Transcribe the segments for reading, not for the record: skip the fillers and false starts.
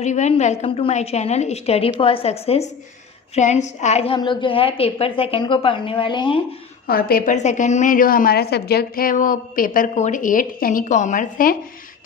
Everyone, welcome to my channel study for success. Friends, आज हम लोग जो है पेपर सेकंड को पढ़ने वाले हैं और पेपर सेकंड में जो हमारा सब्जेक्ट है वो पेपर कोड 8 यानी कॉमर्स है।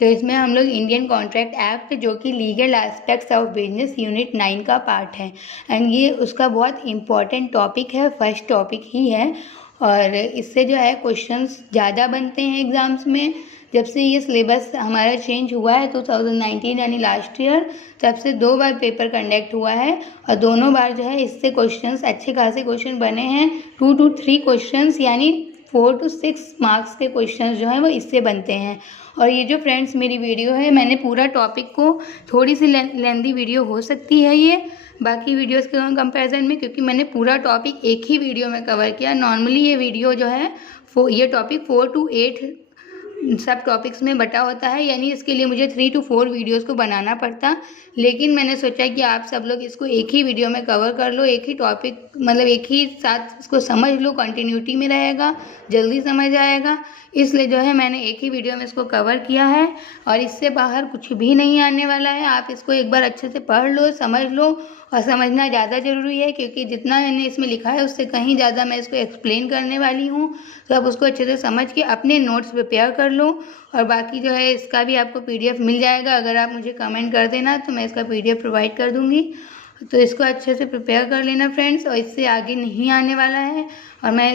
तो इसमें हम लोग इंडियन कॉन्ट्रैक्ट एक्ट जो कि legal aspects of business unit 9 का पार्ट है एंड ये उसका बहुत इम्पॉर्टेंट टॉपिक है, फर्स्ट टॉपिक ही है। और इससे जो है क्वेश्चंस ज़्यादा बनते हैं एग्ज़ाम्स में। जब से ये सिलेबस हमारा चेंज हुआ है 2019 यानी लास्ट ईयर, तब से 2 बार पेपर कंडक्ट हुआ है और दोनों बार जो है इससे क्वेश्चंस अच्छे खासे क्वेश्चन बने हैं। 2 to 3 क्वेश्चंस यानी 4 to 6 मार्क्स के क्वेश्चंस जो हैं वो इससे बनते हैं। और ये जो फ्रेंड्स मेरी वीडियो है, मैंने पूरा टॉपिक को, थोड़ी सी लेंदी वीडियो हो सकती है ये बाकी वीडियोस के कंपैरिजन में, क्योंकि मैंने पूरा टॉपिक एक ही वीडियो में कवर किया। नॉर्मली ये वीडियो जो है ये टॉपिक 4 to 8 सब टॉपिक्स में बटा होता है, यानी इसके लिए मुझे 3 to 4 वीडियोस को बनाना पड़ता। लेकिन मैंने सोचा कि आप सब लोग इसको एक ही वीडियो में कवर कर लो, एक ही टॉपिक मतलब एक ही साथ इसको समझ लो, कंटिन्यूटी में रहेगा, जल्दी समझ आएगा। इसलिए जो है मैंने एक ही वीडियो में इसको कवर किया है और इससे बाहर कुछ भी नहीं आने वाला है। आप इसको एक बार अच्छे से पढ़ लो, समझ लो, और समझना ज़्यादा ज़रूरी है क्योंकि जितना मैंने इसमें लिखा है उससे कहीं ज़्यादा मैं इसको एक्सप्लेन करने वाली हूँ। तो आप उसको अच्छे से समझ के अपने नोट्स प्रिपेयर कर लो। और बाकी जो है इसका भी आपको पीडीएफ मिल जाएगा, अगर आप मुझे कमेंट कर देना तो मैं इसका पीडीएफ प्रोवाइड कर दूँगी। तो इसको अच्छे से प्रिपेयर कर लेना फ्रेंड्स, और इससे आगे नहीं आने वाला है। और मैं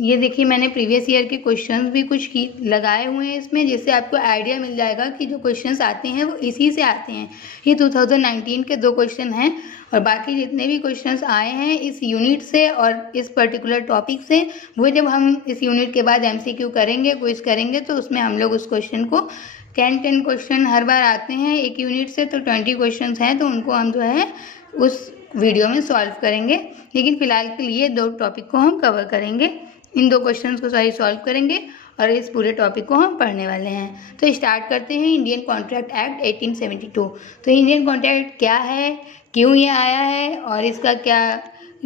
ये देखिए मैंने प्रीवियस ईयर के क्वेश्चंस भी कुछ लगाए हुए हैं इसमें, जिससे आपको आइडिया मिल जाएगा कि जो क्वेश्चंस आते हैं वो इसी से आते हैं। ये 2019 के 2 क्वेश्चन हैं और बाकी जितने भी क्वेश्चंस आए हैं इस यूनिट से और इस पर्टिकुलर टॉपिक से, वो जब हम इस यूनिट के बाद MCQ करेंगे, क्विज करेंगे, तो उसमें हम लोग उस क्वेश्चन को 10 क्वेश्चन हर बार आते हैं एक यूनिट से, तो 20 क्वेश्चन हैं, तो उनको हम जो है उस वीडियो में सॉल्व करेंगे। लेकिन फ़िलहाल के लिए 2 टॉपिक को हम कवर करेंगे, इन 2 क्वेश्चंस को सॉल्व करेंगे और इस पूरे टॉपिक को हम पढ़ने वाले हैं। तो स्टार्ट करते हैं इंडियन कॉन्ट्रैक्ट एक्ट 1872। तो इंडियन कॉन्ट्रैक्ट क्या है, क्यों ये आया है और इसका क्या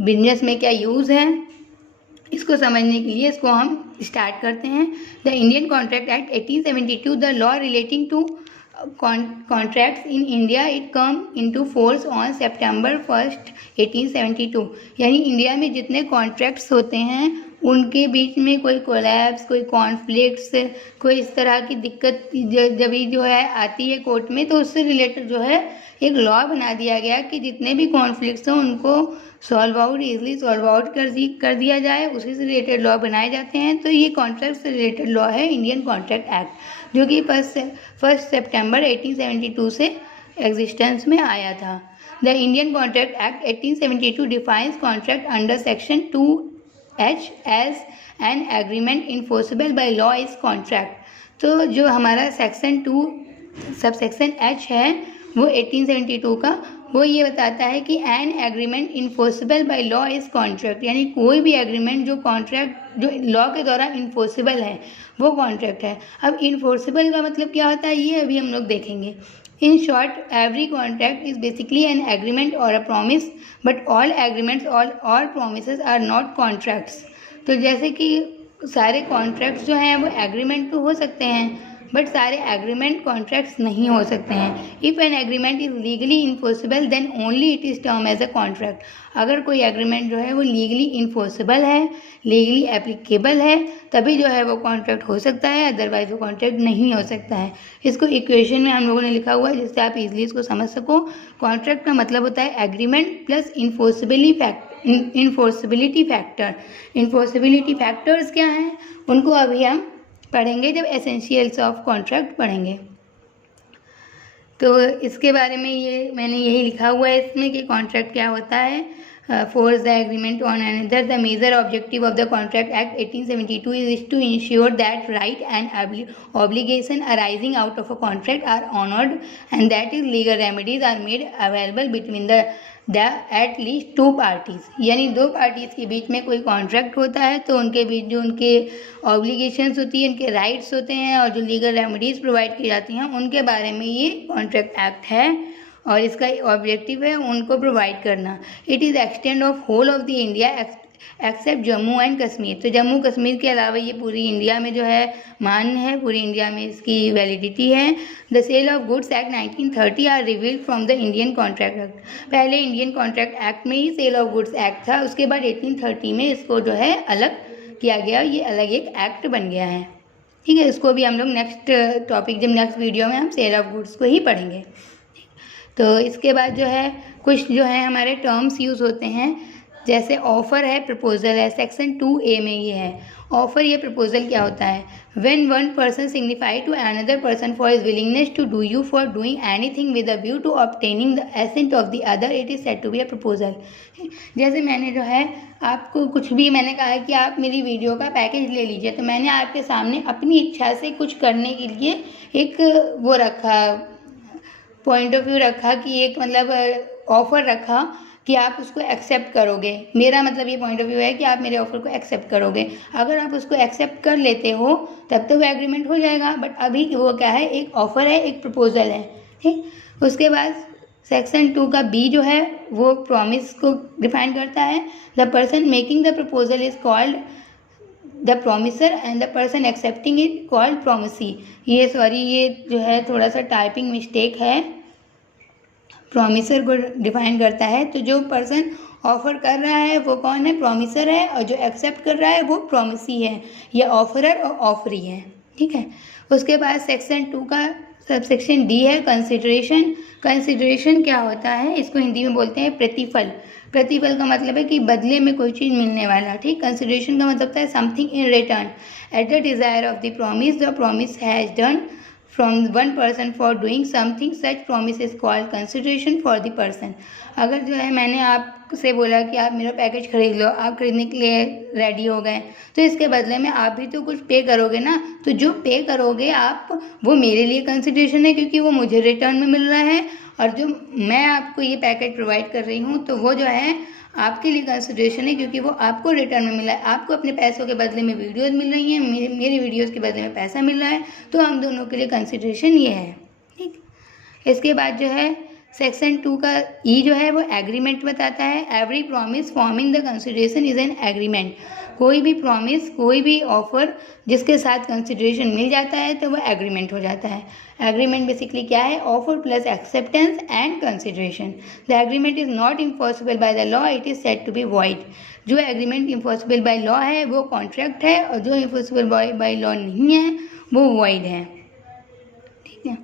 बिजनेस में क्या यूज़ है, इसको समझने के लिए इसको हम स्टार्ट करते हैं। The Indian Contract act 1872, the law relating to contracts in India, it come into force on September 1st 1872। यानी इंडिया में जितने कॉन्ट्रैक्ट्स होते हैं उनके बीच में कोई कोलैप्स, कोई कॉन्फ्लिक्ट्स, कोई इस तरह की दिक्कत जब भी जो है आती है कोर्ट में, तो उससे रिलेटेड जो है एक लॉ बना दिया गया कि जितने भी कॉन्फ्लिक्ट्स हों उनको ईजिली सॉल्व आउट कर दिया जाए, उसी से रिलेटेड लॉ बनाए जाते हैं। तो ये कॉन्ट्रैक्ट से रिलेटेड लॉ है इंडियन कॉन्ट्रैक्ट एक्ट, जो कि 1 सितंबर 1872 से एग्जिस्टेंस में आया था। The Indian Contract act 1872 defines contract under section 2H as an agreement enforceable by law is contract. तो जो हमारा सेक्शन 2 सब सेक्शन H है वो 1872 का, वो ये बताता है कि N agreement enforceable by law is contract, यानी कोई भी एग्रीमेंट जो कॉन्ट्रैक्ट जो लॉ के द्वारा इन्फोर्सेबल है वो कॉन्ट्रैक्ट है। अब इन्फोर्सेबल का मतलब क्या होता है ये अभी हम लोग देखेंगे। In short, every contract is basically an agreement or a promise, but all agreements or promises are not contracts. तो जैसे कि सारे कॉन्ट्रैक्ट्स जो हैं वो एग्रीमेंट तो हो सकते हैं, बट सारे एग्रीमेंट कॉन्ट्रैक्ट्स नहीं हो सकते हैं। If an agreement is legally enforceable then only it is term as a contract. अगर कोई एग्रीमेंट जो है वो लीगली इन्फोर्सेबल है, लीगली एप्लीकेबल है, तभी जो है वो कॉन्ट्रैक्ट हो सकता है, अदरवाइज वो कॉन्ट्रैक्ट नहीं हो सकता है। इसको इक्वेशन में हम लोगों ने लिखा हुआ है जिससे आप इजीली इसको समझ सको। कॉन्ट्रैक्ट का मतलब होता है agreement plus enforceability factor. Enforceability factors क्या हैं उनको अभी हम पढ़ेंगे जब एसेंशियल्स ऑफ कॉन्ट्रैक्ट पढ़ेंगे। तो इसके बारे में ये मैंने यही लिखा हुआ है इसमें कि कॉन्ट्रैक्ट क्या होता है। Force the agreement on another. The major objective of the contract act 1872 is to ensure that right and obligation arising out of a contract are honoured and that is legal remedies are made available between the at least 2 parties. यानी 2 parties के बीच में कोई contract होता है तो उनके बीच जो उनके ऑब्लिगेशंस होती है, उनके राइट्स होते हैं और जो लीगल रेमेडीज़ प्रोवाइड की जाती हैं उनके बारे में ये कॉन्ट्रैक्ट एक्ट है और इसका ऑब्जेक्टिव है उनको प्रोवाइड करना। It is extend of whole of the India except Jammu and Kashmir. तो जम्मू कश्मीर के अलावा ये पूरी इंडिया में जो है मान्य है, पूरी इंडिया में इसकी वैलिडिटी है। The Sale of Goods Act 1930 are revealed from the Indian Contract Act. पहले इंडियन कॉन्ट्रैक्ट एक्ट में ही सेल ऑफ गुड्स एक्ट था, उसके बाद 1830 में इसको जो है अलग किया गया, ये अलग एक एक्ट बन गया है। ठीक है, इसको भी हम लोग नेक्स्ट टॉपिक, जब नेक्स्ट वीडियो में हम सेल ऑफ गुड्स को ही पढ़ेंगे। तो इसके बाद जो है कुछ जो है हमारे टर्म्स यूज़ होते हैं, जैसे ऑफ़र है, प्रपोजल है। सेक्शन 2A में ये है। ऑफ़र या प्रपोजल क्या होता है? When one person signify to another person for his willingness to do you for doing anything with a view to obtaining the assent of the other, it is said to be a proposal. जैसे मैंने जो है आपको कुछ भी, मैंने कहा कि आप मेरी वीडियो का पैकेज ले लीजिए, तो मैंने आपके सामने अपनी इच्छा से कुछ करने के लिए एक वो रखा, पॉइंट ऑफ व्यू रखा कि एक मतलब ऑफ़र रखा कि आप उसको एक्सेप्ट करोगे। मेरा मतलब ये पॉइंट ऑफ व्यू है कि आप मेरे ऑफ़र को एक्सेप्ट करोगे। अगर आप उसको एक्सेप्ट कर लेते हो तब तो वो एग्रीमेंट हो जाएगा, बट अभी वो क्या है, एक ऑफ़र है, एक प्रपोजल है। ठीक, उसके बाद सेक्शन 2 का B जो है वो प्रॉमिस को डिफाइन करता है। The person making the proposal is called the promisor and the person accepting it called promisee. ये जो है थोड़ा सा टाइपिंग मिस्टेक है, प्रोमिसर को डिफाइन करता है। तो जो पर्सन ऑफ़र कर रहा है वो कौन है? प्रोमिसर है, और जो एक्सेप्ट कर रहा है वो प्रोमिसी है, या ऑफरर और ऑफरी है। ठीक है, उसके बाद सेक्शन 2 का सबसेक्शन D है, कंसिडरेशन। कंसिडरेशन क्या होता है? इसको हिंदी में बोलते हैं प्रतिफल। प्रतिफल का मतलब है कि बदले में कोई चीज़ मिलने वाला। ठीक, कंसिडरेशन का मतलब होता है something in return at the desire of the promise has done from one person for doing something, such promise is called consideration for the person. अगर जो है मैंने आपसे बोला कि आप मेरा पैकेज खरीद लो, आप खरीदने के लिए रेडी हो गए, तो इसके बदले में आप भी तो कुछ पे करोगे ना। तो जो पे करोगे आप, वो मेरे लिए कंसिडरेशन है क्योंकि वो मुझे रिटर्न में मिल रहा है, और जो मैं आपको ये पैकेज प्रोवाइड कर रही हूँ तो वो जो है आपके लिए कंसिडरेशन है क्योंकि वो आपको रिटर्न में मिला है। आपको अपने पैसों के बदले में वीडियोस मिल रही हैं, मेरी वीडियोस के बदले में पैसा मिल रहा है, तो हम दोनों के लिए कंसिडरेशन ये है। ठीक, इसके बाद जो है सेक्शन 2 का E जो है वो एग्रीमेंट बताता है। Every promise forming the consideration is an agreement. कोई भी प्रॉमिस, कोई भी ऑफर जिसके साथ कंसिडरेशन मिल जाता है तो वो एग्रीमेंट हो जाता है। एग्रीमेंट बेसिकली क्या है? Offer plus acceptance and consideration. The agreement is not impossible by the law, it is said to be void. जो एग्रीमेंट इम्पॉसिबल बाय लॉ है वो कॉन्ट्रैक्ट है, और जो इम्पॉसिबल बाय लॉ नहीं है वो वॉइड है। ठीक है,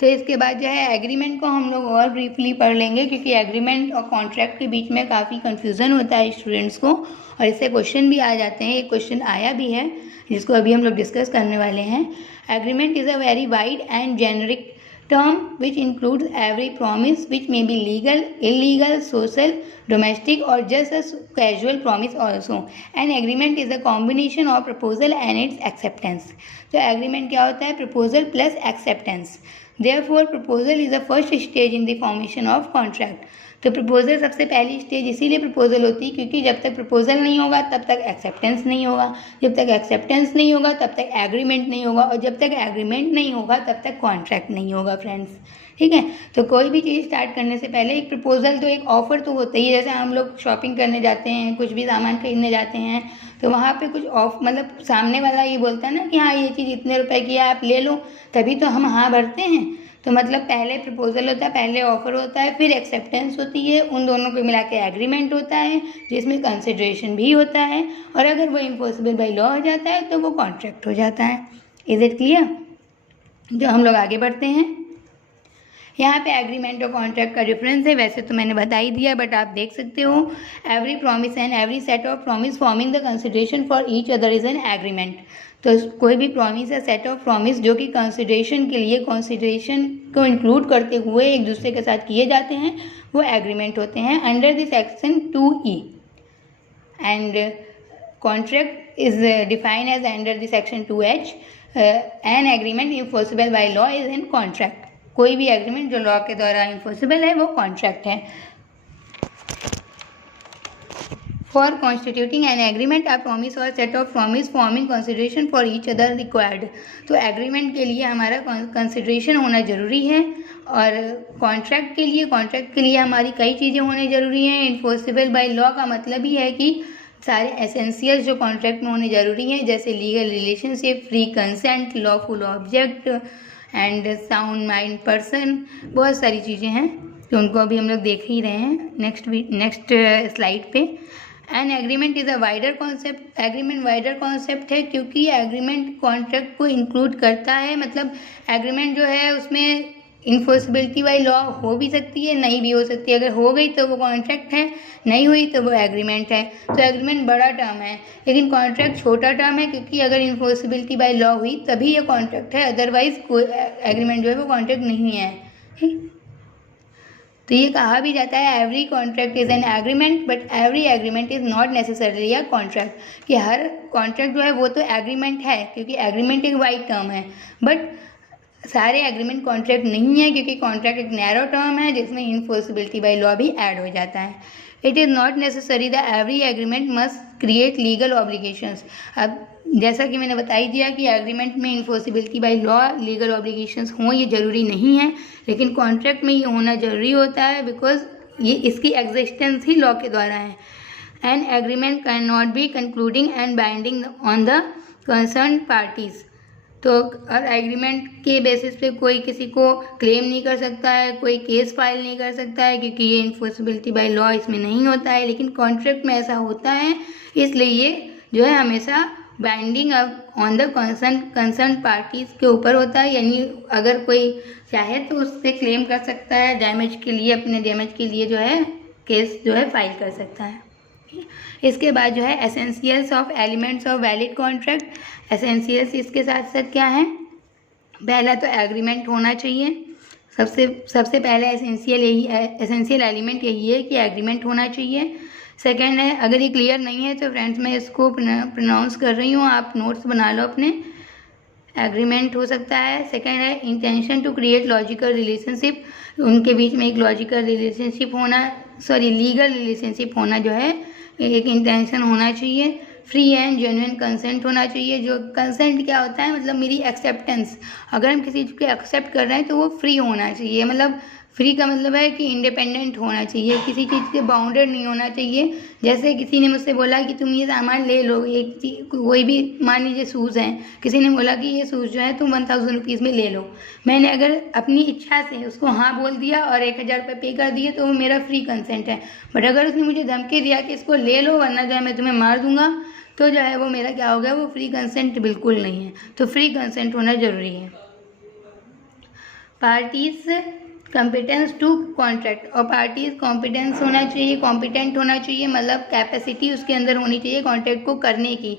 तो इसके बाद जो है एग्रीमेंट को हम लोग और ब्रीफली पढ़ लेंगे, क्योंकि एग्रीमेंट और कॉन्ट्रैक्ट के बीच में काफ़ी कन्फ्यूज़न होता है स्टूडेंट्स को, और इससे क्वेश्चन भी आ जाते हैं। एक क्वेश्चन आया भी है जिसको अभी हम लोग डिस्कस करने वाले हैं। Agreement is a very wide and generic term which includes every promise which may be legal, illegal, social, domestic or just a casual promise also. An agreement is a combination of proposal and its acceptance. तो agreement क्या होता है? proposal plus acceptance. Therefore proposal is the first stage in the formation of contract. तो proposal सबसे पहली stage इसीलिए proposal होती है क्योंकि जब तक प्रपोजल नहीं होगा तब तक एक्सेप्टेंस नहीं होगा, जब तक एक्सेप्टेंस नहीं होगा तब तक एग्रीमेंट नहीं होगा, और जब तक एग्रीमेंट नहीं होगा तब तक कॉन्ट्रैक्ट नहीं होगा फ्रेंड्स। ठीक है, तो कोई भी चीज़ स्टार्ट करने से पहले एक प्रपोजल, तो एक ऑफ़र तो होता ही है। जैसे हम लोग शॉपिंग करने जाते हैं, कुछ भी सामान खरीदने जाते हैं, तो वहाँ पे कुछ मतलब सामने वाला ये बोलता है ना कि हाँ ये चीज़ इतने रुपए की है, आप ले लो, तभी तो हम हाँ भरते हैं। तो मतलब पहले प्रपोजल होता है, पहले ऑफ़र होता है, फिर एक्सेप्टेंस होती है, उन दोनों को मिला के एग्रीमेंट होता है जिसमें कंसिडरेशन भी होता है, और अगर वो इम्पॉसिबल बाय लॉ हो जाता है तो वो कॉन्ट्रैक्ट हो जाता है। Is it clear? जो हम लोग आगे बढ़ते हैं, यहाँ पे एग्रीमेंट और कॉन्ट्रैक्ट का डिफरेंस है। वैसे तो मैंने बता ही दिया, बट आप देख सकते हो। Every promise and every set of promise forming the consideration for each other is an agreement. तो कोई भी प्रॉमिस या सेट ऑफ प्रॉमिस जो कि कंसिडरेशन के लिए, कंसिडरेशन को इंक्लूड करते हुए एक दूसरे के साथ किए जाते हैं, वो एग्रीमेंट होते हैं under the section 2E। And contract is defined as under the section 2H। An agreement impossible by law is an contract. कोई भी एग्रीमेंट जो लॉ के द्वारा इम्पॉसिबल है वो कॉन्ट्रैक्ट है। For constituting an agreement a promise or set of promise forming consideration for each other required. तो agreement के लिए हमारा कंसिडरेशन होना ज़रूरी है, और कॉन्ट्रैक्ट के लिए हमारी कई चीज़ें होने ज़रूरी हैं। इन्फोर्सेबल बाय लॉ का मतलब ही है कि सारे एसेंशियल्स जो कॉन्ट्रैक्ट में होने ज़रूरी हैं, जैसे legal relationship, free consent, lawful object and sound mind person, बहुत सारी चीज़ें हैं तो उनको अभी हम लोग देख ही रहे हैं नेक्स्ट स्लाइड पे। N agreement is a wider concept. Agreement wider concept है क्योंकि एग्रीमेंट कॉन्ट्रैक्ट को इंक्लूड करता है। मतलब एग्रीमेंट जो है उसमें इन्फोर्सिबिलिटी बाई लॉ हो भी सकती है, नहीं भी हो सकती है। अगर हो गई तो वो कॉन्ट्रैक्ट है, नहीं हुई तो वो एग्रीमेंट है। तो एग्रीमेंट बड़ा टर्म है, लेकिन कॉन्ट्रैक्ट छोटा टर्म है, क्योंकि अगर इन्फोर्सिबिलिटी बाई लॉ हुई तभी ये कॉन्ट्रैक्ट है, अदरवाइज कोई एग्रीमेंट जो है वो कॉन्ट्रैक्ट नहीं है। ठीक, तो ये कहा भी जाता है every contract is an agreement but every agreement is not necessarily a contract, कि हर कॉन्ट्रैक्ट जो है वो तो एग्रीमेंट है, क्योंकि एग्रीमेंट एक वाइड टर्म है, बट सारे एग्रीमेंट कॉन्ट्रैक्ट नहीं है, क्योंकि कॉन्ट्रैक्ट एक नैरो टर्म है जिसमें इन्फोर्सिबिलिटी बाई लॉ भी ऐड हो जाता है। It is not necessary the every agreement must create legal obligations. अब जैसा कि मैंने बता ही दिया कि एग्रीमेंट में enforceability by law legal obligations हों, ये ज़रूरी नहीं है, लेकिन कॉन्ट्रैक्ट में ये होना ज़रूरी होता है, बिकॉज ये इसकी एग्जिस्टेंस ही लॉ के द्वारा है। An agreement can not be concluding and binding on the concern parties. तो और एग्रीमेंट के बेसिस पे कोई किसी को क्लेम नहीं कर सकता है, कोई केस फाइल नहीं कर सकता है, क्योंकि ये इन्फोर्सिबिलिटी बाई लॉ इसमें नहीं होता है, लेकिन कॉन्ट्रैक्ट में ऐसा होता है। इसलिए ये जो है हमेशा binding on the concern parties के ऊपर होता है, यानी अगर कोई चाहे तो उससे क्लेम कर सकता है डैमेज के लिए, अपने डैमेज के लिए जो है केस जो है फाइल कर सकता है। इसके बाद जो है essentials of elements of valid contract. Essentials इसके साथ साथ क्या है, पहला तो एग्रीमेंट होना चाहिए, सबसे पहला एसेंशियल एलिमेंट यही है कि एग्रीमेंट होना चाहिए। सेकंड है, अगर ये क्लियर नहीं है तो फ्रेंड्स मैं इसको प्रोनाउंस कर रही हूँ, आप नोट्स बना लो अपने। एग्रीमेंट हो सकता है। सेकंड है intention to create logical relationship, उनके बीच में एक लॉजिकल रिलेशनशिप होना, लीगल रिलेशनशिप होना जो है एक इंटेंशन होना चाहिए। फ्री एंड जेन्युइन कंसेंट होना चाहिए। जो कंसेंट क्या होता है, मतलब मेरी एक्सेप्टेंस, अगर हम किसी चीज़ को एक्सेप्ट कर रहे हैं तो वो फ्री होना चाहिए। मतलब फ्री का मतलब है कि इंडिपेंडेंट होना चाहिए, किसी चीज़ से बाउंडेड नहीं होना चाहिए। जैसे किसी ने मुझसे बोला कि तुम ये सामान ले लो, एक चीज़ कोई भी, मान लीजिए शूज़ हैं, किसी ने बोला कि ये शूज़ जो है तुम 1000 रुपीज़ में ले लो, मैंने अगर अपनी इच्छा से उसको हाँ बोल दिया और 1000 रुपये पे कर दिए तो वो मेरा फ्री कंसेंट है। बट अगर उसने मुझे धमकी दिया कि इसको ले लो वरना जो है मैं तुम्हें मार दूंगा, तो जो है वो मेरा क्या हो गया, वो फ्री कंसेंट बिल्कुल नहीं है। तो फ्री कंसेंट होना ज़रूरी है। पार्टीज कॉम्पिटेंस टू कॉन्ट्रैक्ट, और पार्टीज कॉम्पिटेंस होना चाहिए, कॉम्पिटेंट होना चाहिए, मतलब कैपेसिटी उसके अंदर होनी चाहिए कॉन्ट्रैक्ट को करने की।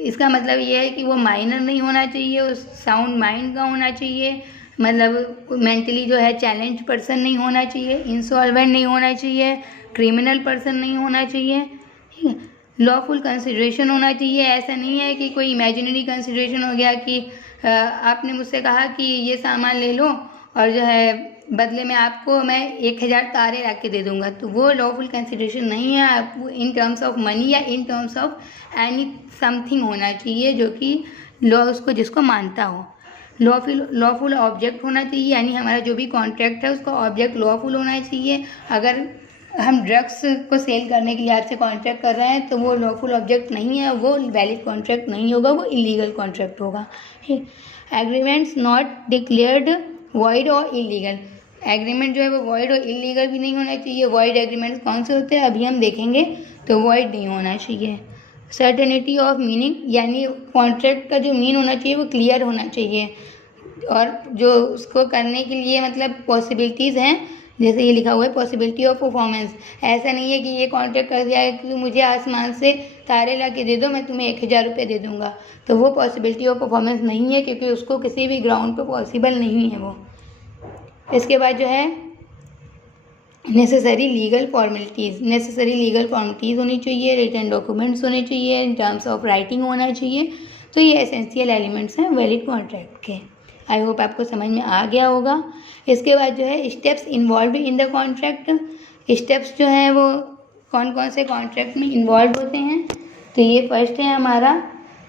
इसका मतलब ये है कि वो माइनर नहीं होना चाहिए, उस साउंड माइंड का होना चाहिए, मतलब मेंटली जो है चैलेंज पर्सन नहीं होना चाहिए, इंसॉल्वेंट नहीं होना चाहिए, क्रिमिनल पर्सन नहीं होना चाहिए, ठीक है। लॉफुल कंसिडरेशन होना चाहिए, ऐसा नहीं है कि कोई इमेजिनरी कंसिडरेशन हो गया कि आपने मुझसे कहा कि ये सामान ले लो और जो है बदले में आपको मैं 1000 तारे ला के दे दूंगा, तो वो लॉफुल कंसिडरेशन नहीं है। आपको इन टर्म्स ऑफ मनी या in terms of any something होना चाहिए जो कि लॉ उसको जिसको मानता हो। लॉफुल ऑब्जेक्ट होना चाहिए, यानी हमारा जो भी कॉन्ट्रैक्ट है उसका ऑब्जेक्ट लॉफुल होना चाहिए। अगर हम ड्रग्स को सेल करने के लिए आपसे कॉन्ट्रैक्ट कर रहे हैं तो वो लॉफुल ऑब्जेक्ट नहीं है, वो वैलिड कॉन्ट्रैक्ट नहीं होगा, वो इलीगल कॉन्ट्रैक्ट होगा। एग्रीमेंट्स नॉट डिक्लेयर्ड वॉइड और इलीगल, एग्रीमेंट जो है वो वॉइड और इलीगल भी नहीं होना चाहिए। वॉइड एग्रीमेंट कौन से होते हैं अभी हम देखेंगे, तो वॉइड नहीं होना चाहिए। सर्टेनिटी ऑफ मीनिंग, यानी कॉन्ट्रैक्ट का जो मीन होना चाहिए वो क्लियर होना चाहिए, और जो उसको करने के लिए मतलब पॉसिबिलिटीज़ हैं, जैसे ये लिखा हुआ है पॉसिबिलिटी ऑफ परफॉर्मेंस। ऐसा नहीं है कि ये कॉन्ट्रैक्ट कर दिया है कि मुझे आसमान से तारे ला के दे दो मैं तुम्हें 1000 रुपये दे दूंगा, तो वो पॉसिबिलिटी ऑफ परफॉर्मेंस नहीं है, क्योंकि उसको किसी भी ग्राउंड पे पॉसिबल नहीं है वो। इसके बाद जो है नेसेसरी लीगल फॉर्मेलिटीज़ होनी चाहिए, रिटन डॉक्यूमेंट्स होने चाहिए, इन टर्म्स ऑफ राइटिंग होना चाहिए। तो ये एसेंशियल एलिमेंट्स हैं वैलिड कॉन्ट्रैक्ट के। आई होप आपको समझ में आ गया होगा। इसके बाद जो है steps involve in the contract, steps जो हैं वो कौन कौन से कॉन्ट्रैक्ट में इन्वॉल्व होते हैं। तो ये फर्स्ट है हमारा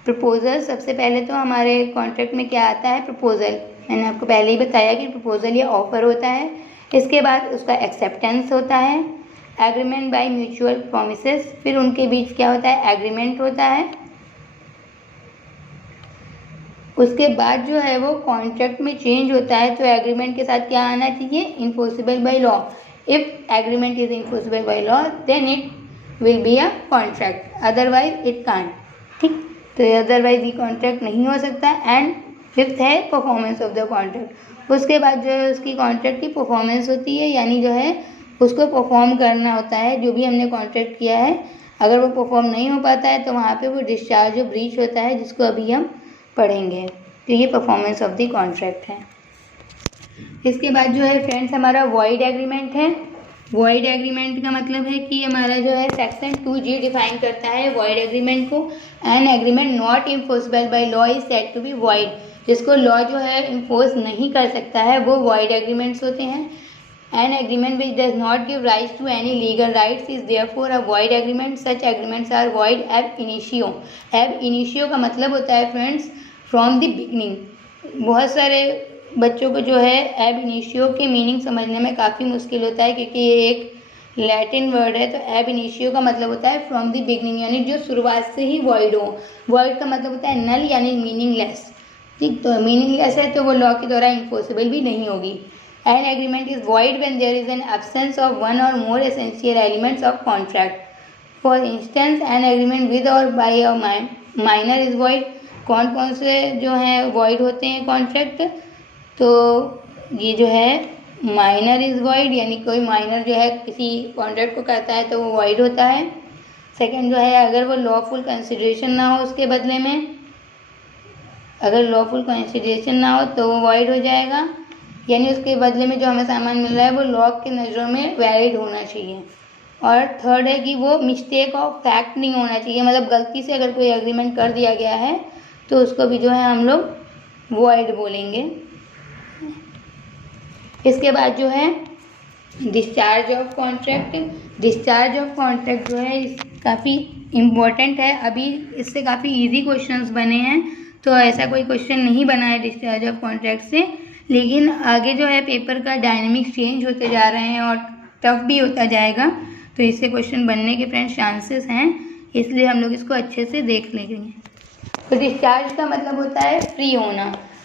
प्रपोजल। सबसे पहले तो हमारे कॉन्ट्रैक्ट में क्या आता है, प्रपोजल। मैंने आपको पहले ही बताया कि प्रपोजल या ऑफर होता है। इसके बाद उसका एक्सेप्टेंस होता है, एग्रीमेंट बाय म्यूचुअल प्रॉमिसेस, फिर उनके बीच क्या होता है, एग्रीमेंट होता है। उसके बाद जो है वो कॉन्ट्रैक्ट में चेंज होता है, तो एग्रीमेंट के साथ क्या आना चाहिए, enforceable by law. If agreement is enforceable by law then it will be a contract, otherwise it can't. ठीक, तो अदरवाइज ये कॉन्ट्रैक्ट नहीं हो सकता। एंड फिफ्थ है परफॉर्मेंस ऑफ द कॉन्ट्रैक्ट। उसके बाद जो है उसकी कॉन्ट्रैक्ट की परफॉर्मेंस होती है, यानी जो है उसको परफॉर्म करना होता है जो भी हमने कॉन्ट्रैक्ट किया है। अगर वो परफॉर्म नहीं हो पाता है तो वहाँ पे वो डिस्चार्ज और ब्रीच होता है, जिसको अभी हम पढ़ेंगे। तो ये परफॉर्मेंस ऑफ द कॉन्ट्रैक्ट है। इसके बाद जो है फ्रेंड्स हमारा वॉइड एग्रीमेंट है। वॉइड एग्रीमेंट का मतलब है कि हमारा जो है सेक्शन 2G डिफाइन करता है वॉइड एग्रीमेंट को। An agreement not enforceable by law is said to be void. जिसको लॉ जो है इन्फोर्स नहीं कर सकता है वो वॉइड एग्रीमेंट्स होते हैं। An agreement which does not give rights to any legal rights is therefore a void agreement. Such agreements are void एब इनिशियो। एब इनिशियो का मतलब होता है फ्रेंड्स फ्रॉम द बिगनिंग। बहुत सारे बच्चों को जो है एब इनिशियो के मीनिंग समझने में काफ़ी मुश्किल होता है, क्योंकि ये एक लैटिन वर्ड है। तो एब इनिशियो का मतलब होता है फ्रॉम द बिगनिंग, यानी जो शुरुआत से ही वॉइड हो। वॉइड का मतलब होता है नल, यानी मीनिंगलेस। ठीक, तो मीनिंगलेस है तो वो लॉ के द्वारा इन्फोर्सिबल भी नहीं होगी। An agreement is void when there is an absence of one or more essential elements of contract. For instance an agreement with or by a minor is void. कौन कौन से जो हैं वॉइड होते हैं कॉन्ट्रैक्ट, तो ये जो है माइनर इज वॉइड, यानी कोई माइनर जो है किसी कॉन्ट्रैक्ट को करता है तो वो वॉइड होता है। सेकंड जो है अगर वो लॉफुल कंसिडरेशन ना हो उसके बदले में, अगर लॉफुल कंसिडरेशन ना हो तो वो वॉइड हो जाएगा, यानी उसके बदले में जो हमें सामान मिल रहा है वो लॉ की नज़रों में वैलिड होना चाहिए। और थर्ड है कि वो मिस्टेक ऑफ फैक्ट नहीं होना चाहिए, मतलब गलती से अगर कोई एग्रीमेंट कर दिया गया है तो उसको भी जो है हम लोग वॉइड बोलेंगे। इसके बाद जो है discharge of contract. Discharge of contract जो है काफ़ी इम्पोर्टेंट है। अभी इससे काफ़ी इजी क्वेश्चंस बने हैं, तो ऐसा कोई क्वेश्चन नहीं बना है डिस्चार्ज ऑफ कॉन्ट्रैक्ट से, लेकिन आगे जो है पेपर का डायनेमिक्स चेंज होते जा रहे हैं और टफ भी होता जाएगा, तो इससे क्वेश्चन बनने के फ्रेंड्स चांसेस हैं, इसलिए हम लोग इसको अच्छे से देख लेंगे। तो डिस्चार्ज का मतलब होता है फ्री होना,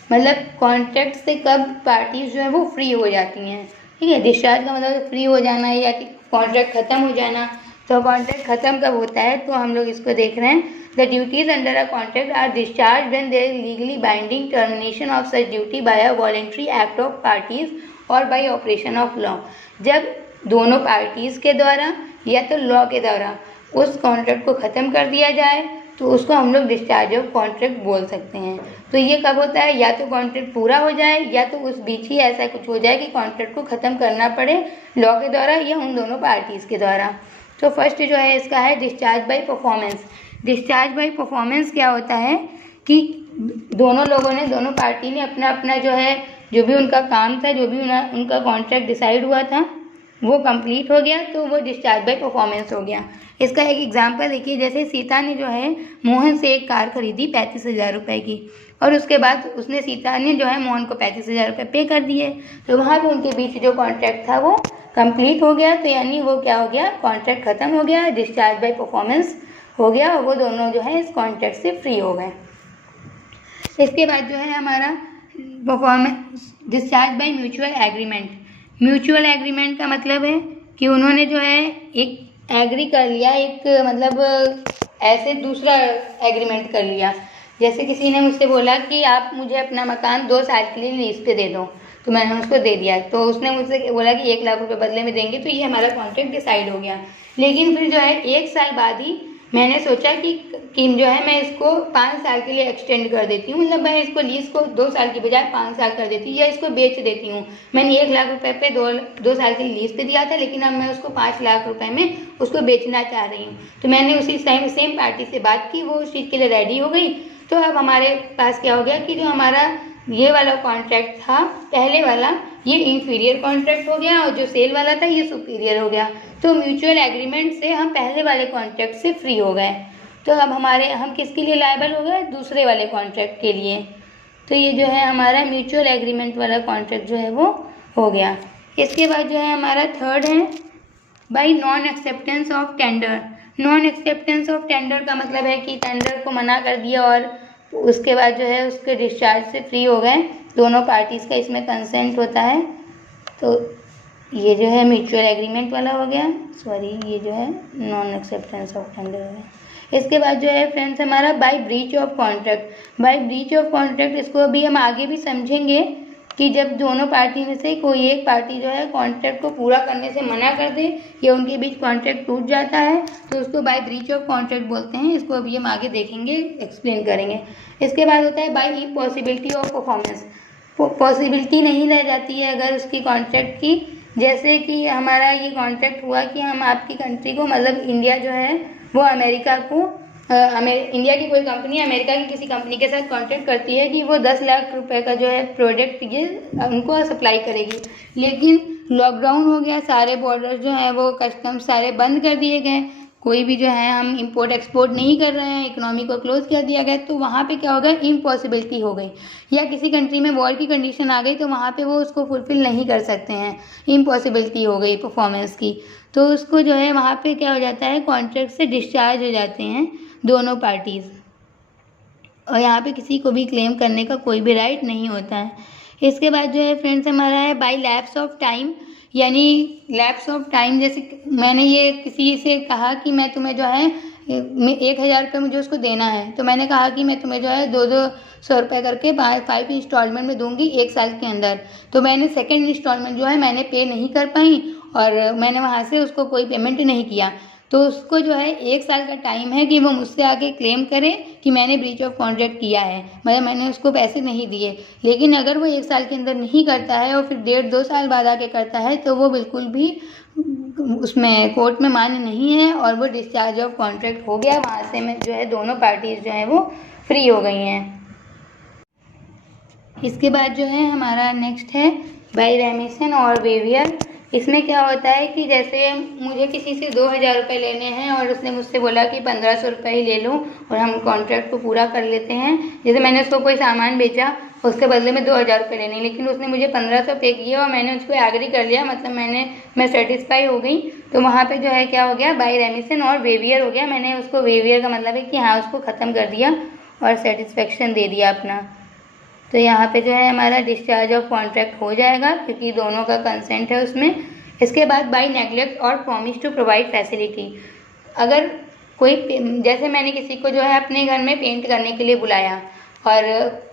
मतलब कॉन्ट्रैक्ट से कब पार्टीज जो है वो फ्री हो जाती हैं। ठीक है, डिस्चार्ज का मतलब फ्री हो जाना है या कि कॉन्ट्रैक्ट ख़त्म हो जाना। तो कॉन्ट्रैक्ट ख़त्म कब होता है, तो हम लोग इसको देख रहे हैं। The duties under a contract are discharge when there is legally binding termination of such duty by a voluntary act of parties और बाय ऑपरेशन ऑफ लॉ। जब दोनों पार्टीज़ के द्वारा या तो लॉ के द्वारा उस कॉन्ट्रैक्ट को ख़त्म कर दिया जाए तो उसको हम लोग डिस्चार्ज ऑफ कॉन्ट्रैक्ट बोल सकते हैं। तो ये कब होता है, या तो कॉन्ट्रैक्ट पूरा हो जाए या तो उस बीच ही ऐसा कुछ हो जाए कि कॉन्ट्रैक्ट को ख़त्म करना पड़े लॉ के द्वारा या उन दोनों पार्टीज़ के द्वारा। तो फर्स्ट जो है इसका है discharge by performance. Discharge by performance क्या होता है कि दोनों लोगों ने, दोनों पार्टी ने अपना अपना जो है जो भी उनका काम था, जो भी उनका कॉन्ट्रैक्ट डिसाइड हुआ था वो कंप्लीट हो गया, तो वो डिस्चार्ज बाय परफॉर्मेंस हो गया। इसका एक एग्जांपल देखिए, जैसे सीता ने जो है मोहन से एक कार खरीदी 35,000 रुपये की, और उसके बाद उसने सीता ने जो है मोहन को 35,000 रुपये पे कर दिए, तो वहाँ पे उनके बीच जो कॉन्ट्रैक्ट था वो कंप्लीट हो गया। तो यानी वो क्या हो गया, कॉन्ट्रैक्ट ख़त्म हो गया, डिस्चार्ज बाय परफॉर्मेंस हो गया और वो दोनों जो है इस कॉन्ट्रैक्ट से फ्री हो गए। इसके बाद जो है हमारा performance discharge by mutual agreement. Mutual agreement का मतलब है कि उन्होंने जो है एक एग्री कर लिया, एक मतलब ऐसे दूसरा एग्रीमेंट कर लिया। जैसे किसी ने मुझसे बोला कि आप मुझे अपना मकान 2 साल के लिए लीज पे दे दो, तो मैंने उसको दे दिया, तो उसने मुझसे बोला कि 1 लाख रुपए बदले में देंगे, तो ये हमारा कॉन्ट्रैक्ट डिसाइड हो गया। लेकिन फिर जो है 1 साल बाद ही मैंने सोचा कि जो है मैं इसको 5 साल के लिए एक्सटेंड कर देती हूँ, मतलब मैं इसको लीज को 2 साल की बजाय 5 साल कर देती हूँ या इसको बेच देती हूँ। मैंने 1 लाख रुपए पे 2 साल के लिए लीज पे दिया था, लेकिन अब मैं उसको 5 लाख रुपए में उसको बेचना चाह रही हूँ। तो मैंने उसी सेम पार्टी से बात की, वो उस चीज़ के लिए रेडी हो गई। तो अब हमारे पास क्या हो गया कि जो हमारा ये वाला कॉन्ट्रैक्ट था पहले वाला, ये इंफीरियर कॉन्ट्रैक्ट हो गया, और जो सेल वाला था ये सुपीरियर हो गया। तो म्यूचुअल एग्रीमेंट से हम पहले वाले कॉन्ट्रैक्ट से फ्री हो गए। तो अब हम किसके लिए लायबल हो गए? दूसरे वाले कॉन्ट्रैक्ट के लिए। तो ये जो है हमारा म्यूचुअल एग्रीमेंट वाला कॉन्ट्रैक्ट जो है वो हो गया। इसके बाद जो है हमारा थर्ड है by non acceptance of tender. Non acceptance of tender का मतलब है कि टेंडर को मना कर दिया और उसके बाद जो है उसके डिस्चार्ज से फ्री हो गए। दोनों पार्टीज़ का इसमें कंसेंट होता है। तो ये जो है म्यूचुअल एग्रीमेंट वाला हो गया, ये जो है नॉन एक्सेप्टेंस ऑफ टेंडर हो गया। इसके बाद जो है फ्रेंड्स हमारा by breach of contract. By breach of contract इसको अभी हम आगे भी समझेंगे कि जब दोनों पार्टी में से कोई एक पार्टी जो है कॉन्ट्रैक्ट को पूरा करने से मना कर दे या उनके बीच कॉन्ट्रैक्ट टूट जाता है तो उसको बाय ब्रीच ऑफ कॉन्ट्रैक्ट बोलते हैं। इसको अभी हम आगे देखेंगे, एक्सप्लेन करेंगे। इसके बाद होता है by impossibility of performance. Possibility नहीं रह जाती है अगर उसकी कॉन्ट्रैक्ट की, जैसे कि हमारा ये कॉन्ट्रैक्ट हुआ कि हम आपकी कंट्री को, मतलब इंडिया जो है वो अमेरिका को, इंडिया की कोई कंपनी अमेरिका की किसी कंपनी के साथ कॉन्ट्रैक्ट करती है कि वो 10 लाख रुपए का जो है प्रोडक्ट ये उनको सप्लाई करेगी, लेकिन लॉकडाउन हो गया, सारे बॉर्डर जो है वो कस्टम्स सारे बंद कर दिए गए, कोई भी जो है हम इंपोर्ट एक्सपोर्ट नहीं कर रहे हैं, इकोनॉमी को क्लोज कर दिया गया। तो वहाँ पे क्या हो गया? इम्पॉसिबिलिटी हो गई, या किसी कंट्री में वॉर की कंडीशन आ गई तो वहाँ पे वो उसको फुलफिल नहीं कर सकते हैं, इम्पॉसिबिलिटी हो गई परफॉर्मेंस की। तो उसको जो है वहाँ पे क्या हो जाता है? कॉन्ट्रैक्ट से डिस्चार्ज हो जाते हैं दोनों पार्टीज़, और यहाँ पे किसी को भी क्लेम करने का कोई भी राइट नहीं होता है। इसके बाद जो है फ्रेंड्स हमारा है बाय लैप्स ऑफ टाइम, यानी लैप्स ऑफ टाइम, जैसे मैंने ये किसी से कहा कि मैं तुम्हें जो है 1,000 रुपये मुझे उसको देना है, तो मैंने कहा कि मैं तुम्हें जो है 200 रुपये करके 5 इंस्टॉलमेंट में दूंगी 1 साल के अंदर। तो मैंने सेकंड इंस्टॉलमेंट जो है मैंने पे नहीं कर पाई और मैंने वहाँ से उसको कोई पेमेंट नहीं किया, तो उसको जो है 1 साल का टाइम है कि वो मुझसे आके क्लेम करे कि मैंने ब्रीच ऑफ कॉन्ट्रैक्ट किया है, मतलब मैंने उसको पैसे नहीं दिए। लेकिन अगर वो 1 साल के अंदर नहीं करता है और फिर 1.5-2 साल बाद आके करता है तो वो बिल्कुल भी उसमें कोर्ट में मान्य नहीं है और वो डिस्चार्ज ऑफ कॉन्ट्रैक्ट हो गया। वहाँ से में जो है दोनों पार्टीज जो हैं वो फ्री हो गई हैं। इसके बाद जो है हमारा नेक्स्ट है बाय रेमिशन और वेवियर। इसमें क्या होता है कि जैसे मुझे किसी से 2,000 रुपये लेने हैं और उसने मुझसे बोला कि 1,500 रुपये ही ले लूँ और हम कॉन्ट्रैक्ट को पूरा कर लेते हैं। जैसे मैंने उसको कोई सामान बेचा, उसके बदले में 2,000 रुपये लेने, लेकिन उसने मुझे 1,500 पे किया और मैंने उसको एग्री कर लिया, मतलब मैं सेटिस्फाई हो गई। तो वहाँ पे जो है क्या हो गया? बाय रेमिशन और वेवियर हो गया। मैंने उसको, वेवियर का मतलब है कि हाँ उसको ख़त्म कर दिया और सेटिस्फेक्शन दे दिया अपना। तो यहाँ पे जो है हमारा डिस्चार्ज ऑफ कॉन्ट्रैक्ट हो जाएगा क्योंकि दोनों का कंसेंट है उसमें। इसके बाद बाय नेगलेक्ट और प्रॉमिस टू प्रोवाइड फैसिलिटी। अगर कोई, जैसे मैंने किसी को जो है अपने घर में पेंट करने के लिए बुलाया और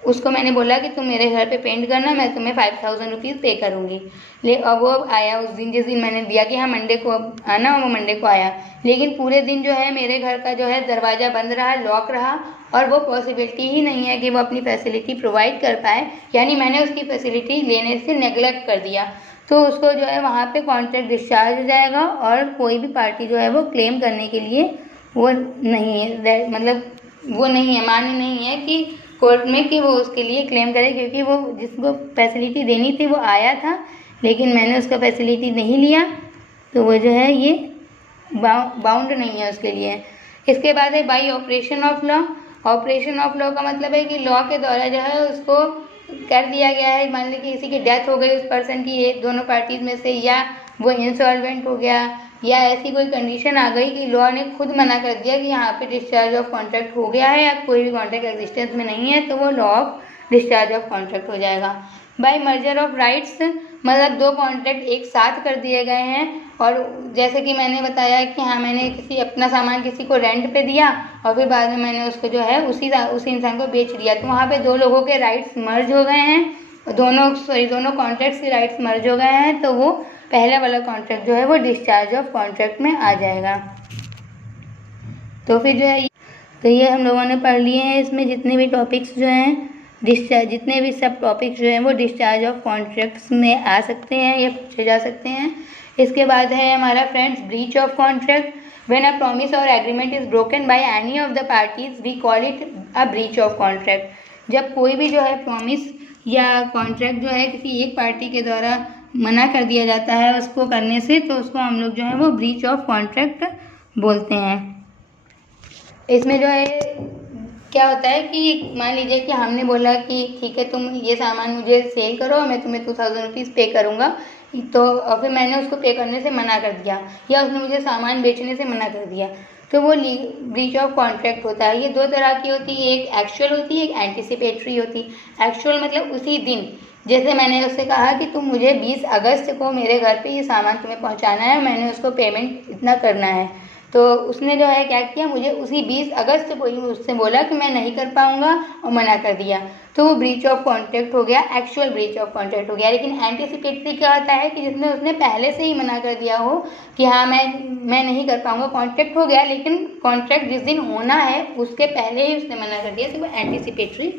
उसको मैंने बोला कि तुम मेरे घर पे पेंट करना, मैं तुम्हें 5,000 रुपीज़ पे करूँगी। और वो आया उस दिन, जिस दिन मैंने दिया कि हाँ मंडे को आना, वो मंडे को आया, लेकिन पूरे दिन जो है मेरे घर का जो है दरवाज़ा बंद रहा, लॉक रहा और वो पॉसिबिलिटी ही नहीं है कि वो अपनी फैसिलिटी प्रोवाइड कर पाए, यानी मैंने उसकी फैसिलिटी लेने से नेगलेक्ट कर दिया। तो उसको जो है वहाँ पे कॉन्ट्रैक्ट डिस्चार्ज हो जाएगा और कोई भी पार्टी जो है वो क्लेम करने के लिए वो नहीं है, मतलब वो नहीं है, मान्य नहीं है कि कोर्ट में कि वो उसके लिए क्लेम करे, क्योंकि वो जिसको फैसिलिटी देनी थी वो आया था लेकिन मैंने उसका फैसिलिटी नहीं लिया, तो वो जो है ये बाउंड नहीं है उसके लिए। इसके बाद है bye operation of law. Operation of law का मतलब है कि लॉ के द्वारा जो है उसको कर दिया गया है। मान लीजिए किसी की डेथ हो गई उस पर्सन की, एक दोनों पार्टीज में से, या वो इंसॉल्वेंट हो गया, या ऐसी कोई कंडीशन आ गई कि लॉ ने खुद मना कर दिया कि यहाँ पे डिस्चार्ज ऑफ कॉन्ट्रैक्ट हो गया है या कोई भी कॉन्ट्रैक्ट एग्जिस्टेंस में नहीं है, तो वो law of discharge of contract हो जाएगा। बाय मर्जर ऑफ राइट्स, मतलब 2 कॉन्ट्रैक्ट एक साथ कर दिए गए हैं और जैसे कि मैंने बताया कि हाँ मैंने किसी अपना सामान किसी को रेंट पे दिया और फिर बाद में मैंने उसको जो है उसी इंसान को बेच दिया, तो वहाँ पे 2 लोगों के राइट्स मर्ज हो गए हैं, दोनों कॉन्ट्रैक्ट्स के राइट्स मर्ज हो गए हैं, तो वो पहला वाला कॉन्ट्रैक्ट जो है वो डिस्चार्ज ऑफ कॉन्ट्रैक्ट में आ जाएगा। तो फिर जो है तो ये हम लोगों ने पढ़ लिए हैं। इसमें जितने भी टॉपिक्स जो हैं जितने भी सब टॉपिक्स जो हैं वो डिस्चार्ज ऑफ कॉन्ट्रैक्ट्स में आ सकते हैं या पूछे जा सकते हैं। इसके बाद है हमारा friends breach of contract. When a promise or agreement is broken by any of the parties we call it a breach of contract. जब कोई भी जो है प्रॉमिस या कॉन्ट्रैक्ट जो है किसी एक पार्टी के द्वारा मना कर दिया जाता है उसको करने से, तो उसको हम लोग जो है वो ब्रीच ऑफ कॉन्ट्रैक्ट बोलते हैं। इसमें जो है क्या होता है कि मान लीजिए कि हमने बोला कि ठीक है तुम ये सामान मुझे सेल करो, मैं तुम्हें 2000 रुपीज़ पे करूँगा, तो फिर मैंने उसको पे करने से मना कर दिया या उसने मुझे सामान बेचने से मना कर दिया, तो वो ब्रीच ऑफ कॉन्ट्रैक्ट होता है। ये दो तरह की होती है, एक एक्चुअल होती है, एक एंटिसिपेटरी होती है। एक्चुअल मतलब उसी दिन, जैसे मैंने उससे कहा कि तुम मुझे 20 अगस्त को मेरे घर पे ये सामान तुम्हें पहुंचाना है, मैंने उसको पेमेंट इतना करना है, तो उसने जो है क्या किया, मुझे उसी 20 अगस्त को ही उससे बोला कि मैं नहीं कर पाऊंगा और मना कर दिया, तो वो ब्रीच ऑफ कॉन्ट्रैक्ट हो गया, एक्चुअल ब्रीच ऑफ कॉन्ट्रैक्ट हो गया। लेकिन एंटिसिपेटरी क्या होता है कि जिसने उसने पहले से ही मना कर दिया हो कि हाँ मैं नहीं कर पाऊंगा, कॉन्ट्रैक्ट हो गया लेकिन कॉन्ट्रैक्ट जिस दिन होना है उसके पहले ही उसने मना कर दिया, तो वो एंटिसिपेटरी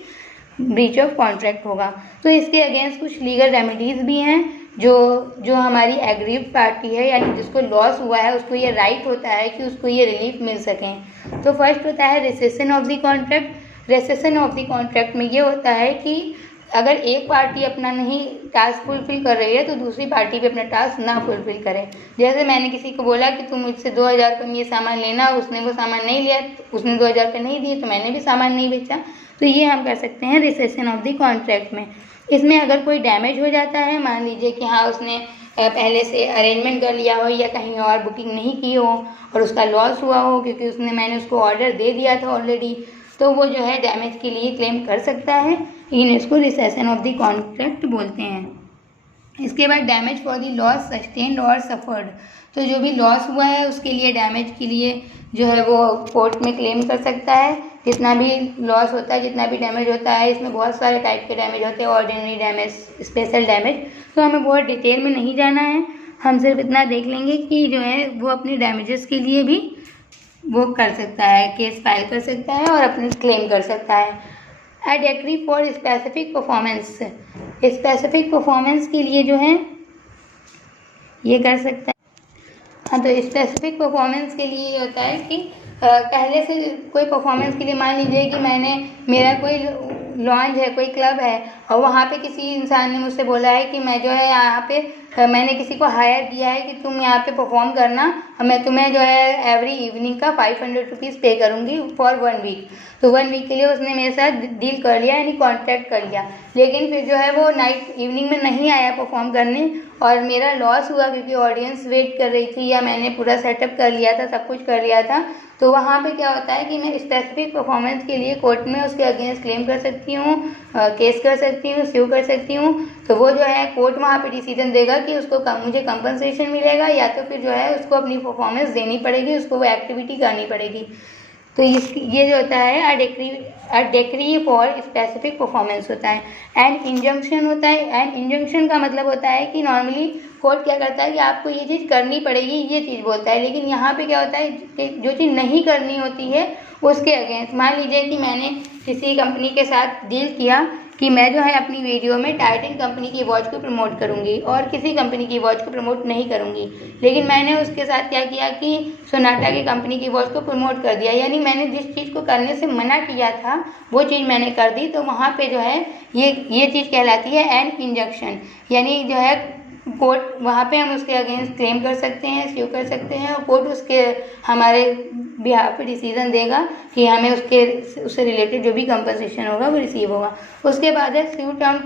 ब्रीच ऑफ कॉन्ट्रैक्ट होगा। तो इसके अगेंस्ट कुछ लीगल रेमेडीज़ भी हैं जो हमारी एग्रीव्ड पार्टी है यानी जिसको लॉस हुआ है उसको ये राइट होता है कि उसको ये रिलीफ मिल सकें। तो फर्स्ट होता है recession of the contract. Recession of the contract में ये होता है कि अगर एक पार्टी अपना नहीं टास्क फुलफिल कर रही है तो दूसरी पार्टी भी अपना टास्क ना फुलफिल करे। जैसे मैंने किसी को बोला कि तुम मुझसे 2000 रुपये में ये सामान लेना, उसने वो सामान नहीं लिया, उसने 2000 रुपये नहीं दिए तो मैंने भी सामान नहीं बेचा, तो ये हम कर सकते हैं रेसेशन ऑफ द कॉन्ट्रैक्ट में। इसमें अगर कोई डैमेज हो जाता है, मान लीजिए कि हाँ उसने पहले से अरेंजमेंट कर लिया हो या कहीं और बुकिंग नहीं की हो और उसका लॉस हुआ हो क्योंकि मैंने उसको ऑर्डर दे दिया था ऑलरेडी, तो वो जो है डैमेज के लिए क्लेम कर सकता है, लेकिन इसको रेसेशन ऑफ द कॉन्ट्रैक्ट बोलते हैं। इसके बाद damage for the loss sustained और सफर्ड, तो जो भी लॉस हुआ है उसके लिए डैमेज के लिए जो है वो कोर्ट में क्लेम कर सकता है। जितना भी लॉस होता है, जितना भी डैमेज होता है, इसमें बहुत सारे टाइप के डैमेज होते हैं, ऑर्डिनरी डैमेज, स्पेशल डैमेज, तो हमें बहुत डिटेल में नहीं जाना है, हम सिर्फ इतना देख लेंगे कि जो है वो अपने डैमेजेस के लिए भी वो कर सकता है, केस फाइल कर सकता है और अपने क्लेम कर सकता है। अ decree for specific performance, specific performance के लिए जो है ये कर सकता है। हाँ, तो स्पेसिफिक परफॉर्मेंस के लिए ये होता है कि पहले से कोई परफॉर्मेंस के लिए मान लीजिए कि मेरा कोई लॉन्च है, कोई क्लब है और वहाँ पे किसी इंसान ने मुझसे बोला है कि मैं जो है यहाँ पे मैंने किसी को हायर किया है कि तुम यहाँ पे परफॉर्म करना और मैं तुम्हें जो है एवरी इवनिंग का 500 रुपीज़ पे करूँगी फॉर 1 वीक। तो 1 वीक के लिए उसने मेरे साथ डील कर लिया यानी कॉन्ट्रैक्ट कर लिया, लेकिन फिर जो है वो नाइट इवनिंग में नहीं आया परफॉर्म करने और मेरा लॉस हुआ क्योंकि ऑडियंस वेट कर रही थी या मैंने पूरा सेटअप कर लिया था, सब कुछ कर लिया था। तो वहाँ पे क्या होता है कि मैं स्पेसिफिक परफॉर्मेंस के लिए कोर्ट में उसके अगेंस्ट क्लेम कर सकती हूँ, केस कर सकती हूँ, स्यू कर सकती हूँ। तो वो जो है कोर्ट वहाँ पे डिसीजन देगा कि उसको मुझे कंपनसेशन मिलेगा या तो फिर जो है उसको अपनी परफॉर्मेंस देनी पड़ेगी, उसको वो एक्टिविटी करनी पड़ेगी। तो ये जो होता है अ डिक्री फॉर स्पेसिफिक परफॉर्मेंस होता है। एंड इंजंक्शन होता है। एंड इंजंक्शन का मतलब होता है कि नॉर्मली कोर्ट क्या करता है कि आपको ये चीज़ करनी पड़ेगी, ये चीज़ बोलता है, लेकिन यहाँ पे क्या होता है कि जो चीज़ नहीं करनी होती है उसके अगेंस्ट, मान लीजिए कि मैंने किसी कंपनी के साथ डील किया कि मैं जो है अपनी वीडियो में टाइटन कंपनी की वॉच को प्रमोट करूंगी और किसी कंपनी की वॉच को प्रमोट नहीं करूंगी, लेकिन मैंने उसके साथ क्या किया कि सोनाटा की कंपनी की वॉच को प्रमोट कर दिया, यानी मैंने जिस चीज़ को करने से मना किया था वो चीज़ मैंने कर दी। तो वहाँ पे जो है ये चीज़ कहलाती है एन इंजंक्शन, यानी जो है कोर्ट वहाँ पे हम उसके अगेंस्ट क्लेम कर सकते हैं, स्यू कर सकते हैं और कोर्ट उसके हमारे बिहाफ पे डिसीजन देगा कि हमें उससे रिलेटेड जो भी कंपनसेशन होगा वो रिसीव होगा। उसके बाद है suite on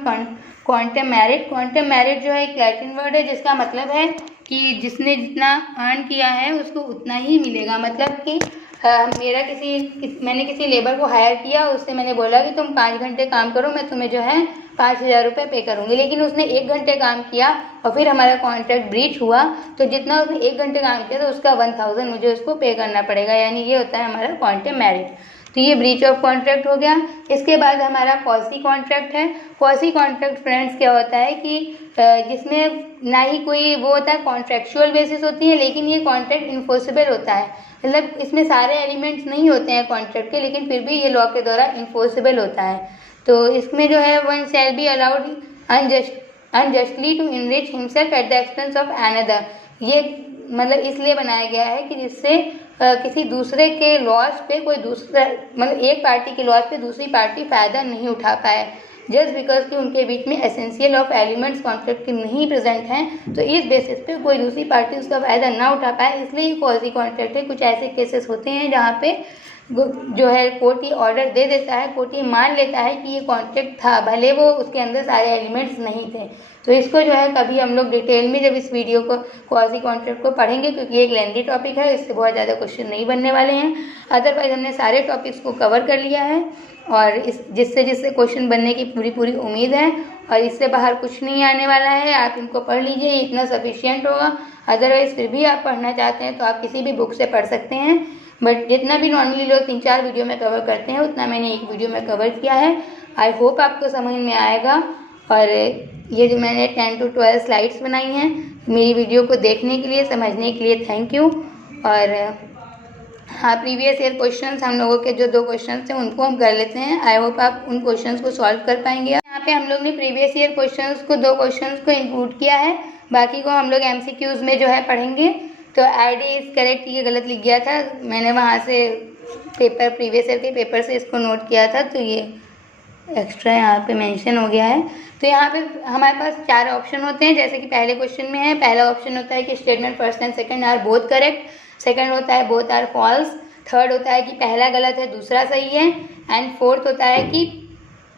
quantum merit. Quantum merit जो है एक लैटिन वर्ड है जिसका मतलब है कि जिसने जितना अर्न किया है उसको उतना ही मिलेगा। मतलब कि मैंने किसी लेबर को हायर किया, उससे मैंने बोला कि तुम 5 घंटे काम करो, मैं तुम्हें जो है 5000 रुपये पे करूँगी, लेकिन उसने 1 घंटे काम किया और फिर हमारा कॉन्ट्रैक्ट ब्रीच हुआ, तो जितना उसने 1 घंटे काम किया तो उसका 1000 मुझे उसको पे करना पड़ेगा, यानी ये होता है हमारा क्वांटम मेरिट। तो ये ब्रीच ऑफ कॉन्ट्रैक्ट हो गया। इसके बाद हमारा क्वासी कॉन्ट्रैक्ट है। क्वासी कॉन्ट्रैक्ट फ्रेंड्स क्या होता है कि जिसमें ना ही कोई वो होता है, कॉन्ट्रेक्चुअल बेसिस होती है, लेकिन ये कॉन्ट्रैक्ट इन्फोर्सेबल होता है, मतलब इसमें सारे एलिमेंट्स नहीं होते हैं कॉन्ट्रैक्ट के, लेकिन फिर भी ये लॉ के द्वारा इन्फोर्सेबल होता है। तो इसमें जो है one shall be allowed unjustly to enrich himself at the expense of another. ये मतलब इसलिए बनाया गया है कि जिससे किसी दूसरे के लॉस पे कोई दूसरा, मतलब एक पार्टी के लॉस पे दूसरी पार्टी फ़ायदा नहीं उठा पाए। जस्ट बिकॉज कि उनके बीच में एसेंशियल ऑफ एलिमेंट्स कॉन्ट्रैक्ट नहीं प्रेजेंट हैं, तो इस बेसिस पे कोई दूसरी पार्टी उसका फ़ायदा ना उठा पाए, इसलिए ये क्वाजी कॉन्ट्रैक्ट है। कुछ ऐसे केसेस होते हैं जहाँ पे जो है कोर्ट ये ऑर्डर दे देता है, कोर्ट ये मान लेता है कि ये कॉन्ट्रैक्ट था, भले वो उसके अंदर सारे एलिमेंट्स नहीं थे। तो इसको जो है कभी हम लोग डिटेल में जब इस वीडियो को क्वाजी कॉन्ट्रैक्ट को पढ़ेंगे, क्योंकि एक लेंथी टॉपिक है, इससे बहुत ज़्यादा क्वेश्चन नहीं बनने वाले हैं। अदरवाइज हमने सारे टॉपिक्स को कवर कर लिया है और जिससे क्वेश्चन बनने की पूरी उम्मीद है, और इससे बाहर कुछ नहीं आने वाला है। आप इनको पढ़ लीजिए, इतना सफिशियंट होगा। अदरवाइज फिर भी आप पढ़ना चाहते हैं तो आप किसी भी बुक से पढ़ सकते हैं, बट जितना भी नॉर्मली लोग 3-4 वीडियो में कवर करते हैं उतना मैंने एक वीडियो में कवर किया है। आई होप आपको समझ में आएगा। और ये जो मैंने 10 to 12 स्लाइड्स बनाई हैं, मेरी वीडियो को देखने के लिए, समझने के लिए थैंक यू। और हाँ, प्रीवियस ईयर क्वेश्चंस हम लोगों के जो 2 क्वेश्चंस थे उनको हम कर लेते हैं। आई होप आप उन क्वेश्चंस को सॉल्व कर पाएंगे। यहाँ पे हम लोग ने प्रीवियस ईयर क्वेश्चंस को 2 क्वेश्चंस को इंक्लूड किया है, बाकी को हम लोग MCQs में जो है पढ़ेंगे। तो ID इज़ करेक्ट, ये गलत लिख गया था मैंने, वहाँ से प्रीवियस ईयर के पेपर से इसको नोट किया था, तो ये एक्स्ट्रा यहाँ पे मेंशन हो गया है। तो यहाँ पे हमारे पास 4 ऑप्शन होते हैं, जैसे कि पहले क्वेश्चन में है। पहला ऑप्शन होता है कि statement first and second are both correct, second होता है बोथ आर फॉल्स, थर्ड होता है कि पहला गलत है दूसरा सही है, एंड फोर्थ होता है कि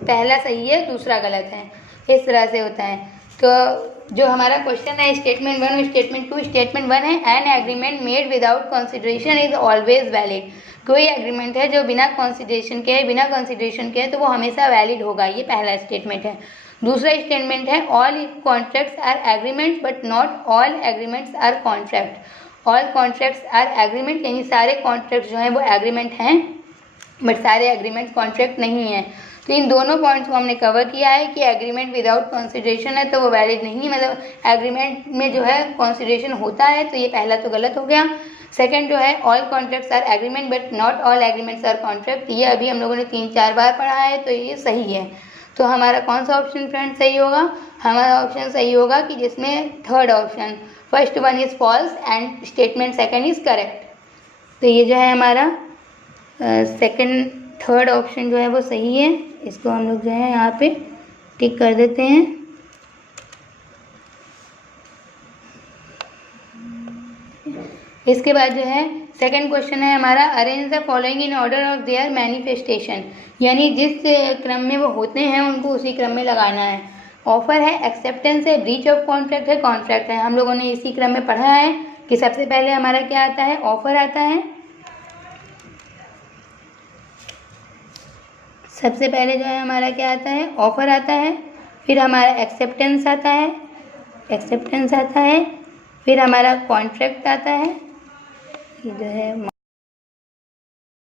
पहला सही है दूसरा गलत है। इस तरह से होता है। तो जो हमारा क्वेश्चन है स्टेटमेंट 1 और स्टेटमेंट 2, स्टेटमेंट 1 है an agreement made without consideration is always valid. कोई एग्रीमेंट है जो बिना कंसिडरेशन के तो वो हमेशा वैलिड होगा, ये पहला स्टेटमेंट है। दूसरा स्टेटमेंट है all contracts are agreements but not all agreements are contract. All contracts are agreement, यानी सारे कॉन्ट्रैक्ट जो हैं वो एग्रीमेंट हैं, बट सारे एग्रीमेंट कॉन्ट्रैक्ट नहीं हैं। तो इन दोनों पॉइंट्स को हमने कवर किया है कि एग्रीमेंट विदाउट कंसिडरेशन है तो वो वैलिड नहीं, मतलब एग्रीमेंट में जो है कंसिडरेशन होता है, तो ये पहला तो गलत हो गया। सेकंड जो है all contracts are agreement but not all agreements are contract, ये अभी हम लोगों ने 3-4 बार पढ़ा है, तो ये सही है। तो हमारा कौन सा ऑप्शन फ्रेंड सही होगा? हमारा ऑप्शन सही होगा कि जिसमें third option, first one is false and statement second is correct. तो ये जो है हमारा थर्ड ऑप्शन जो है वो सही है। इसको हम लोग जो है यहाँ पे टिक कर देते हैं। इसके बाद जो है सेकंड क्वेश्चन है हमारा, arrange the following in order of their manifestation, यानी जिस क्रम में वो होते हैं उनको उसी क्रम में लगाना है। ऑफर है, एक्सेप्टेंस है, ब्रीच ऑफ कॉन्ट्रैक्ट है, कॉन्ट्रैक्ट है। हम लोगों ने इसी क्रम में पढ़ा है कि सबसे पहले हमारा क्या आता है, ऑफर आता है। सबसे पहले जो है हमारा क्या आता है, ऑफर आता है, फिर हमारा एक्सेप्टेंस आता है, फिर हमारा कॉन्ट्रैक्ट आता है, जो है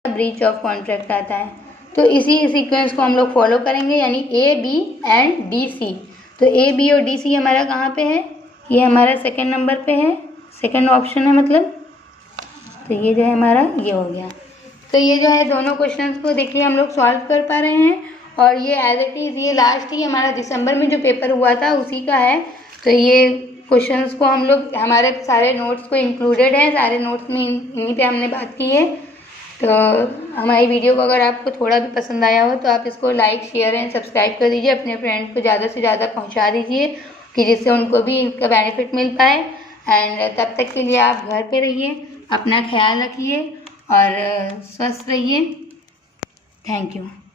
ब्रीच ऑफ कॉन्ट्रैक्ट आता है। तो इसी सीक्वेंस को हम लोग फॉलो करेंगे, यानी A, B and D, C। तो A, B और D, C हमारा कहाँ पे है, ये हमारा सेकंड नंबर पे है, सेकंड ऑप्शन है मतलब। तो ये जो है हमारा ये हो गया। तो ये जो है दोनों क्वेश्चंस को देखिए हम लोग सॉल्व कर पा रहे हैं, और ये एज इट इज़ ये लास्ट ही हमारा दिसंबर में जो पेपर हुआ था उसी का है। तो ये क्वेश्चंस को हम लोग, हमारे सारे नोट्स को इंक्लूडेड है, सारे नोट्स में इन्हीं पे हमने बात की है। तो हमारी वीडियो को अगर आपको थोड़ा भी पसंद आया हो तो आप इसको लाइक, शेयर एंड सब्सक्राइब कर दीजिए, अपने फ्रेंड्स को ज़्यादा से ज़्यादा पहुँचा दीजिए कि जिससे उनको भी इनका बेनिफिट मिल पाए। एंड तब तक के लिए आप घर पे रहिए, अपना ख्याल रखिए और स्वस्थ रहिए। Thank you.